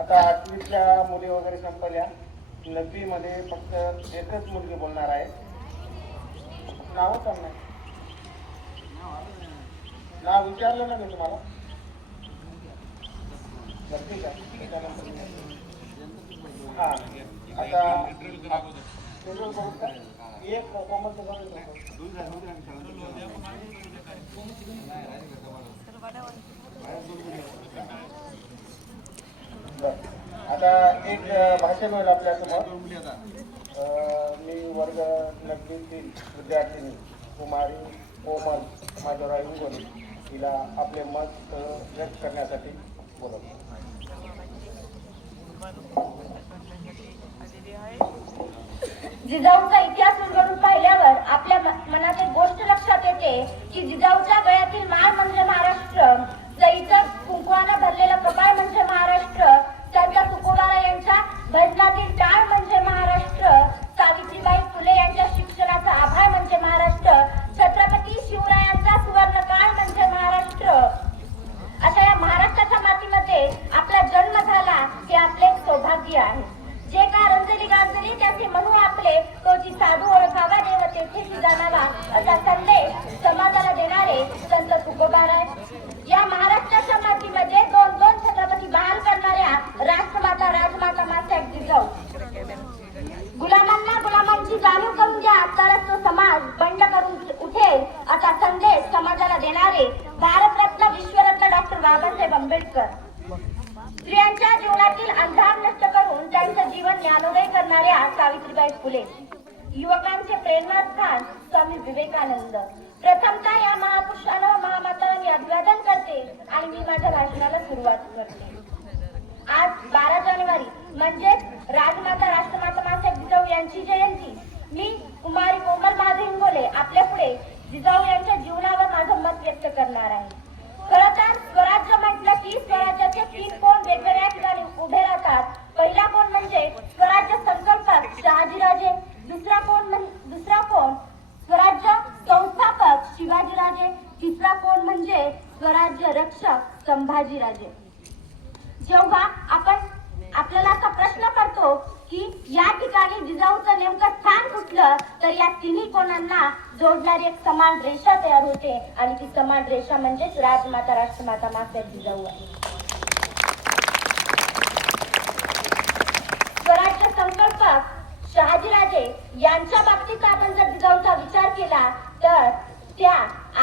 आता 8वीच्या मुली वगैरे संपल्या. 9वी मध्ये फक्त एकच मुलगी बोलणार आहे. नाव सांग. नाव विचारलं ना मी तुम्हाला. ठीक आहे. हा आता एक आता एक भाषण होईल आपल्या समोर. मी वर्ग 9वीतील विद्यार्थिनी कुमारी कोमल माधवराव इंगोले तिला आपले मत व्यक्त करण्यासाठी बोलवतो. जिजाऊचा इतिहास उलगडून पाहिल्यावर आपल्या मनात एक गोष्ट लक्षात येते की जिजाऊच्या गळ्यातील माळ म्हणजे महाराष्ट्र, जईचं कुंकवानं भरलेलं कपाळ म्हणजे महाराष्ट्र, त्यांचा तुकोबारा यांच्या भजनातील टाळ म्हणजे महाराष्ट्र, सावित्रीबाई फुले यांच्या शिक्षणाचा आभाळ म्हणजे महाराष्ट्र, छत्रपती शिवरायांचा सुवर्णकाळ म्हणजे महाराष्ट्र. अशा या महाराष्ट्राच्या मातीमध्ये आपला जन्म झाला हे आपले सौभाग्य आहे. जे का रंजली गांजली त्याचे म्हणू आपले, तोची साधू ओळखावा देव तेथेची जाणावा असा संदेश समाजाला देणारे संत तुकोबाराय. या महाराष्ट्राच्या मातीमध्ये दोन दोन छत्रपती बहाल करणाऱ्या राष्ट्रमाता राजमाता मासाहेब जिजाऊ. गुलामांना गुलामांची जाणीव करून द्या, तरच तो समाज बंड करून उठेल असा संदेश समाजाला देणारे भारतरत्न विश्वरत्न डॉक्टर बाबासाहेब आंबेडकर. स्त्रियांच्या जीवनातील अंधार नष्ट करून त्यांचं जीवन ज्ञानोदय करणाऱ्या सावित्रीबाई फुले. युवकांचे प्रेरणास्थान स्वामी विवेकानंद. प्रथमतः या महापुरुषांना व महामातांना मी अभिवादन करते आणि मी माझ्या भाषणाला सुरुवात करते. आज 12 जानेवारी म्हणजेच राजमाता राष्ट्रमाता मासाहेब जिजाऊ यांची जयंती. मी कुमारी कोमल माधव इंगोले आपल्या पुढे जिजाऊ यांच्या जीवनावर माझं मत व्यक्त करणार आहे. खरं तर स्वराज्य म्हटलं की स्वराज्याचे 3 कोण वेगवेगळ्या ठिकाणी उभे राहतात. पहिला कोण म्हणजे स्वराज्य संकल्पक शहाजीराजे, दुसरा कोण स्वराज्य संस्थापक शिवाजीराजे, तिसरा कोण म्हणजे स्वराज्य रक्षक संभाजीराजे. जेव्हा आपल्याला असा प्रश्न पडतो की या ठिकाणी जिजाऊचं नेमकं स्थान कुठलं, तर या तिन्ही कोणांना जोडणारी एक समान रेषा तयार होते आणि ती समान रेषा म्हणजेच राजमाता राष्ट्रमाता मासाहेब जिजाऊ आहे. स्वराज्य संकल्पक शहाजीराजे यांच्या बाबतीत आपण जर जिजाऊचा विचार केला तर त्या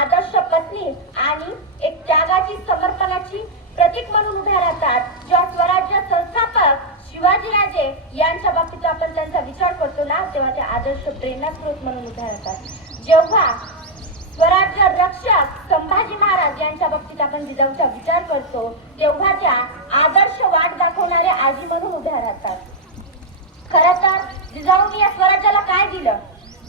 आदर्श पत्नी आणि एक त्यागाची समर्पणाची प्रतीक म्हणून उभ्या राहतात. जेव्हा स्वराज्य संस्थापक शिवाजीराजे यांच्या बाबतीत आपण त्यांचा विचार करतो ना, तेव्हा ते आदर्श प्रेरणास्रोत म्हणून उभ्या राहतात. जेव्हा स्वराज्य रक्षक संभाजी महाराज यांच्या बाबतीत आपण जिजाऊचा विचार करतो, तेव्हा त्या आदर्श वाट दाखवणाऱ्या आजी म्हणून उभ्या राहतात. खरं तर जिजाऊंनी या स्वराज्याला काय दिलं?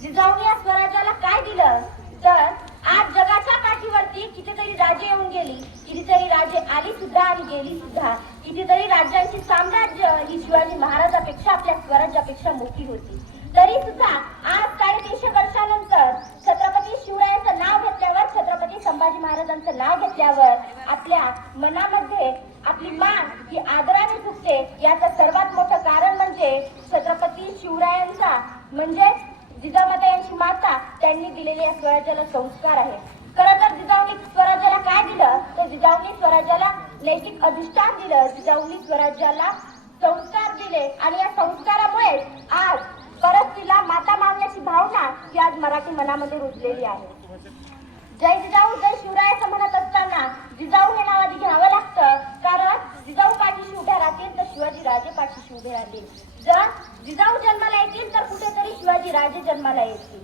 जिजाऊंनी या स्वराज्याला काय दिलं तर आज जगाच्या पाठीवरती कितीतरी राजे येऊन गेली, कितीतरी राजे आली सुद्धा आणि गेली सुद्धा, कितीतरी राज्यांची साम्राज्य ही शिवाजी महाराजापेक्षा आपल्या स्वराज्यापेक्षा मोठी होती. तरी सुद्धा आज काही 300 वर्षानंतर छत्रपती शिवरायांचं नाव घेतल्यावर, छत्रपती संभाजी महाराजांचं नाव घेतल्यावर आपल्या मनामध्ये आपली मान ही आदराने झुकते. याचं सर्वात मोठं कारण म्हणजे छत्रपती शिवरायांचा म्हणजे जिजामाता यांची माता त्यांनी दिलेले या स्वराज्याला संस्कार आहे. खरं तर जिजाऊंनी स्वराज्याला काय दिलं तर जिजाऊंनी स्वराज्याला नैतिक अधिष्ठान दिलं, जिजाऊंनी स्वराज्याला संस्कार दिले आणि या संस्कारामुळे आज परत तिला माता मानण्याची भावना ही आज मराठी मनामध्ये रुजलेली आहे. जय जिजाऊ जय शिवराय असं म्हणत असताना जिजाऊ हे नाव आधी घ्यावं लागतं, कारण जिजाऊ पाठीशी उभ्या राहतील तर शिवाजी राजे पाठीशी उभे राहतील. जर जिजाऊ जन्माला येतील तर कुठेतरी शिवाजी राजे जन्माला येतील.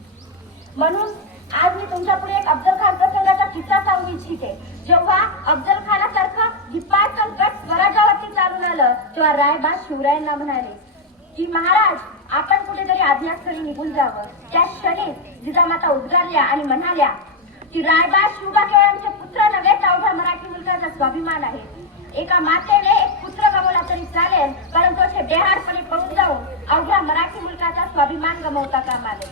म्हणून आज मी तुमच्या पुढे एक अफजल खान प्रसंगाचा किस्सा सांगू इच्छिते. जेव्हा अफजल खानासारखं विपाळ संकट स्वराज्यावरती चालून आलं, तेव्हा रायबा शिवरायांना म्हणाले की महाराज आपण कुठेतरी अज्ञातस्थळी निघून जावं. त्या क्षणी जिजामाता उद्गारल्या आणि म्हणाल्या की रायबा शिवबा केवळ आमचे पुत्र नव्हे, अवघ्या मराठी मुलकाचा स्वाभिमान आहे. एका मातेने एक पुत्र गमावला तरी चालेल, परंतु असे बेहारपणे पळून जाऊन अवघ्या मराठी मुलकाचा स्वाभिमान गमावता कामा नये.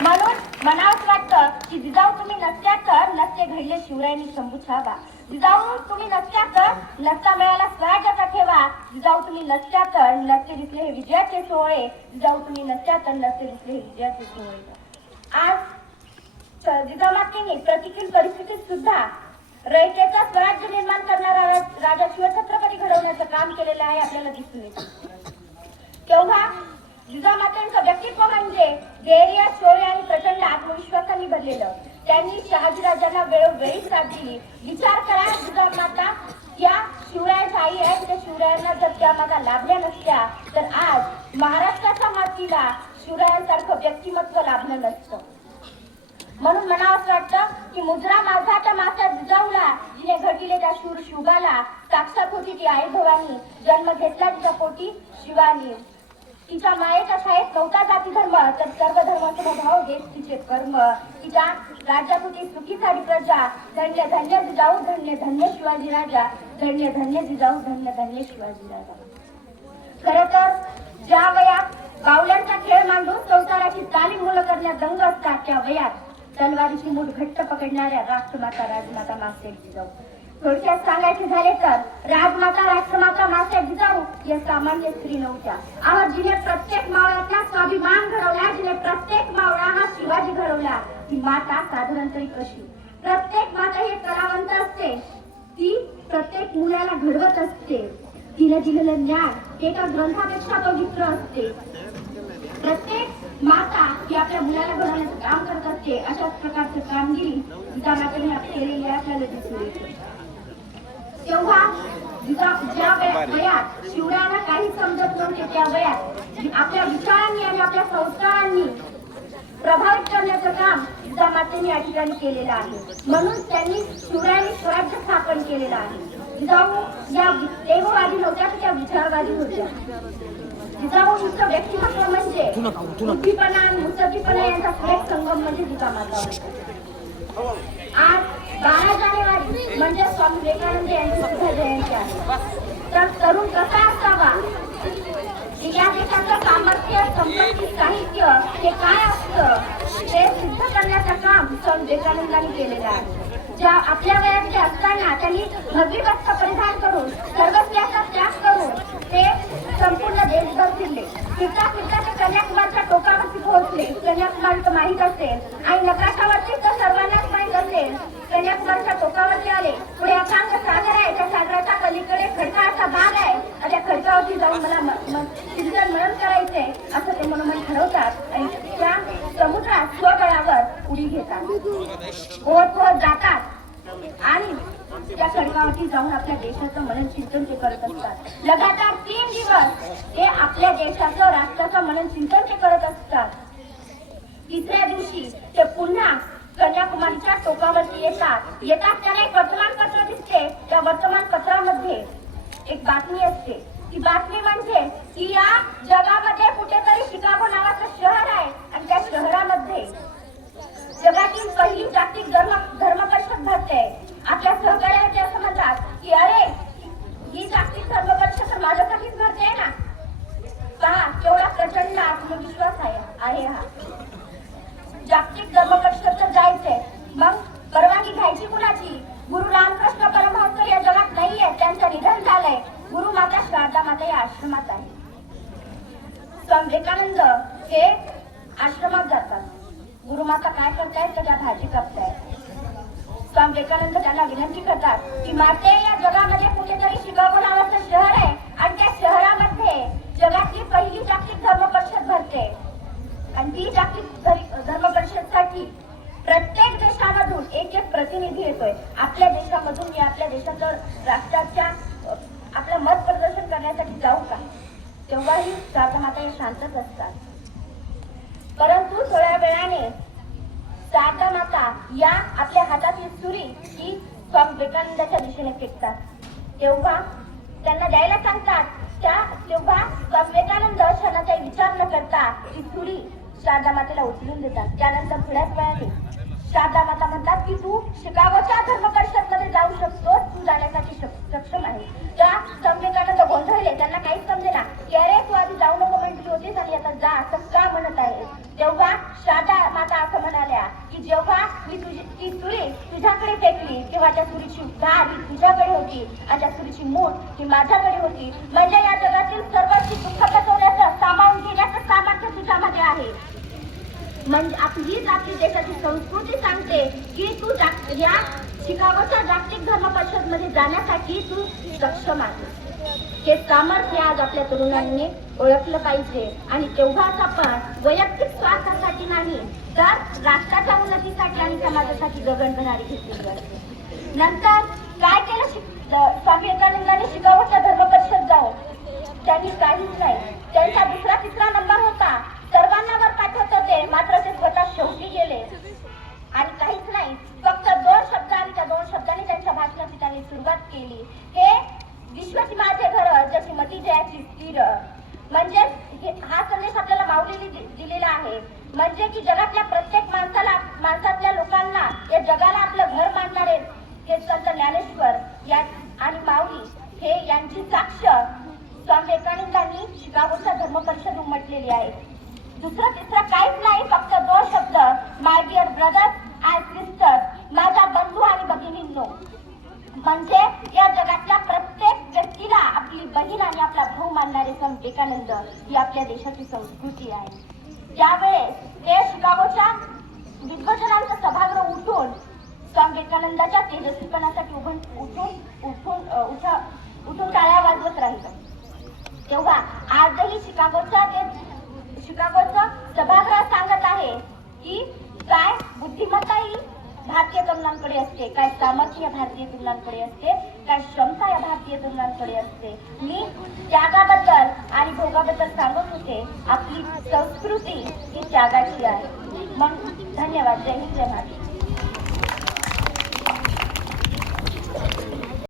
म्हणून म्हणावंच वाटतं म्हटलं की जिजाऊ तुम्ही नसत्या तर नसते घडले शिवरायांनी शंभू छावा. जिजाऊ तुम्ही नसत्या तर नसता मिळाला स्वराज्याचा ठेवा. जिजाऊ तुम्ही नसत्या तर नसते दिसले हे विजयाचे सोहळे. जिजाऊ तुम्ही नसत्या तर नसते दिसले हे विजयाचे सोहळे. आज जिजामातेने प्रतिकूल परिस्थितीत सुद्धा रयतेचा स्वराज्य निर्माण करणारा राजा शिवछत्रपती घडवण्याचं काम केलेलं आहे आपल्याला दिसून येतं. तेव्हा जिजामातांचं व्यक्तित्व म्हणजे धैर्य, शौर्य आणि प्रचंड आत्मविश्वासाने भरलेलं. त्यांनी शहाजीराजांना वेळोवेळी साथ दिली. विचार करा, जिजामाता या शिवरायांच्या आई आहेत. त्या शिवरायांना जर त्या माता लाभल्या नसत्या तर आज महाराष्ट्राच्या मातीला शिवरायांसारखं व्यक्तिमत्व लाभलं नसतं. म्हणून मला असं वाटतं की मुजरा माझा माता जिजाऊला जिने घडविले त्या शूर शिवबाला साक्षात होती ती आई भवानी. जन्म घेतला तिच्या पोटी शिवानी. तिच्या मायेच्या छायेत नव्हता जाती धर्म तर सर्व धर्माचा भाव देत तिचे कर्म. तिच्या राज्यात होती सुखी सारी प्रजा. धन्य धन्य जिजाऊ, धन्य धन्य शिवाजी राजा. धन्य धन्य जिजाऊ, धन्य धन्य शिवाजी राजा. खरं तर ज्या वयात बावल्यांचा खेळ मांडून संसाराची तालीम मुलं करण्यात दंग असतात त्या वयात तलवारीची मूठ घट्ट पकडणाऱ्या राष्ट्रमाता राजमाता मास्टर जिजाऊ. थोडक्यात सांगायचे झाले तर राजमाता राष्ट्रमाता मास्टर जिजाऊ या सामान्य स्त्री नव्हत्या. आम्हा जिने प्रत्येक मावळ्यातला स्वाभिमान घडवला, जिने प्रत्येक मावळा हा शिवाजी घडवला. ती माता साधारण तरी कशी? प्रत्येक माता ही कलावंत असते. ती प्रत्येक मुलाला घडवत असते. तिने दिलेलं ज्ञान एका ग्रंथापेक्षा पवित्र असते. प्रत्येक माता ही आपल्या मुलाला घडवण्याचं काम करत असते. अशाच प्रकारची कामगिरी जिजामातेने केलेली आहे आपल्याला दिसून येते. तेव्हा ज्या वयात शिवरायांना काही समजत नव्हते त्या वयात आपल्या विचारांनी आणि आपल्या संस्कारांनी प्रभावित करण्याचं काम जिजामातेने या ठिकाणी केलेलं आहे. म्हणून त्यांनी शिवरायांनी स्वराज्य स्थापन केलेलं आहे. जिजाऊ या देववादी नव्हत्या तर त्या विचारवादी होत्या. जिजाऊंचं व्यक्तिमत्व म्हणजे बुद्धिपणा आणि मुत्सद्दीपणा यांचा सुरेख संगम म्हणजे जिजामाता. आज 12 जानेवारी म्हणजे स्वामी विवेकानंद यांची सुद्धा जयंती आहे. तर तरुण कसा असावा, या देशाचं सामर्थ्य, संपत्ती, साहित्य हे काय असतं ते सिद्ध करण्याचं काम स्वामी विवेकानंदांनी केलेलं आहे. ज्या आपल्या वयाचे असताना त्यांनी भगवी वस्त्र परिधान करून सर्वस्वाचा त्याग करून ते संपूर्ण देशभर फिरले. फिरता फिरता ते कन्याकुमारीच्या टोकावरती पोहोचले. कन्याकुमारीचं माहीत असेल आणि नकाशावरती तर सर्वांनाच माहीत असेल. कन्याकुमारीच्या टोकावरती आले. पुढे अथांग सागर आहे. त्या सागराच्या पलीकडे खडकाचा बाग आहे. त्या खडकावरती जाऊन मला चिंतन मनन करायचंय असं ते मनोमन ठरवतात आणि त्या समुद्रात स्वबळावर उडी घेतात. पोहत पोहत जातात आणि त्या खडकावरती जाऊन आपल्या देशाचं मनन चिंतन ते करत असतात. लगातार 3 दिवस ते आपल्या देशाचं, राष्ट्राचं मनन चिंतन ते करत असतात. तिसऱ्या दिवशी ते पुन्हा कन्याकुमारीच्या टोकावरती येतात. त्यांना एक वर्तमानपत्र दिसते. त्या वर्तमानपत्रामध्ये एक बातमी असते. ती बातमी म्हणजे की या जगामध्ये कुठेतरी शिकागो नावाचं शहर आहे आणि त्या शहरामध्ये जगातील पहिली जागतिक धर्म परिषद भरते. आपल्या सहकार्याचे असं म्हणतात की अरे ही जागतिक धर्म परिषद तर माझ्यासाठीच भरते ना. पहा केवढा प्रचंड आत्मविश्वास आहे हा. जागतिक धर्म परिषद तर जायचंय, मग परवानगी घ्यायची कुणाची? गुरु रामकृष्ण परमहंस या जगात नाहीये, त्यांचं निधन झालंय. गुरु माता शारदा माता या आश्रमात आहे. स्वामी विवेकानंद हे आश्रमात जातात. गुरुमाता काय करतायत तर त्या भाजी कापतायत. स्वामी विवेकानंद त्यांना विनंती करतात की माते या जगामध्ये कुठेतरी शिकागो नावाचं शहर आहे आणि त्या शहरामध्ये जगातली पहिली जागतिक धर्म परिषद भरते आणि ती जागतिक धर्म परिषदसाठी प्रत्येक देशामधून एक प्रतिनिधी येतोय. आपल्या देशामधून मी आपल्या देशाचं राष्ट्राच्या आपलं मत प्रदर्शन करण्यासाठी जाऊ का? तेव्हाही शारदा माता या शांतच असतात. परंतु थोड्या वेळाने शारदा माता या आपल्या हातातील सुरी ही स्वामी विवेकानंदाच्या दिशेने फेकतात. तेव्हा त्यांना द्यायला सांगतात. तेव्हा स्वामी विवेकानंद क्षणाचा विचार न करता ती सुरी शारदा मातेला उचलून देतात. त्यानंतर थोड्याच वेळाने शारदा माता म्हणतात की तू शिकागोच्या धर्म परिषद मध्ये जाऊ शकतोस, तू जाण्यासाठी सक्षम आहे. त्या स्वामी विवेकानंद गोंधळले. त्यांना काहीच समजेना की अरे तू आधी जाऊ नको म्हटली होतीस आणि आता जा असं का म्हणत आहे. तेव्हा शारदा माता असं म्हणाल्या की जेव्हा तुझ्याकडे फेकली तेव्हा त्या सुरीची धार ही तुझ्याकडे होती आणि त्या सुरीची मूठ ही माझ्याकडे होती. म्हणजे या जगातील सर्वांची दुःख पचवण्याचं, सामावून घेण्याचं सामर्थ्य तुझ्यामध्ये आहे. म्हणजे आपली देशाची संस्कृती सांगते की तू या शिकागोच्या जागतिक धर्म परिषद मध्ये जाण्यासाठी तू सक्षम आहेस. हे सामर्थ्य आज आपल्या तरुणांनी ओळखलं पाहिजे आणि तेव्हाच आपण वैयक्तिक स्वार्थासाठी नाही तर राष्ट्राच्या उन्नतीसाठी आणि समाजासाठी गगनभरारी घेतलेली असते. नंतर काय केलं स्वामी विवेकानंदांनी शिकागोच्या धर्म परिषद जाऊन? त्यांनी काहीच नाही. त्यांचा दुसरा तिसरा नंबर होता, सर्वांना वर पाठवत होते, मात्र ते स्वतः शेवटी गेले आणि काहीच नाही, फक्त 2 शब्द आणि त्या 2 शब्दांनी त्यांच्या भाषणाची त्यांनी सुरुवात केली. हे विश्वची माझे घर जशी मती जयाची स्थिर. म्हणजे हा संदेश आपल्याला माऊलीने दिलेला आहे. म्हणजे की जगातल्या प्रत्येक माणसातल्या लोकांना, या जगाला आपलं घर मानणारे हे संत ज्ञानेश्वर आणि माऊली हे यांची साक्ष स्वामी विवेकानंदांनी शिकागोच्या धर्म परिषद उमटलेली आहे. दुसरं तिसरं काहीच नाही, फक्त 2 शब्द, my dear brothers and sisters, माझ्या बंधू आणि भगिनींनो. म्हणजे या जगातल्या प्रत्येक व्यक्तीला आपली बहीण आणि आपला भाऊ मानणारे स्वामी विवेकानंद ही आपल्या देशाची संस्कृती आहे. त्यावेळेस ते शिकागोच्या विद्वजनांचं सभागृह उठून स्वामी विवेकानंदाच्या तेजस्वीपणासाठी उठून टाळ्या वाजवत राहिलं. तेव्हा आजही शिकागोचं सभागृह सांगत आहे की काय बुद्धिमत्ता ही भारतीय तरुणांकडे असते, काय सामर्थ्य भारतीय तरुणांकडे असते, काय क्षमता या भारतीय तरुणांकडे असते. मी त्यागाबद्दल आणि भोगाबद्दल सांगत होते. आपली संस्कृती ही त्यागाची आहे. मग धन्यवाद. जय हिंद, जय महाराष्ट्र.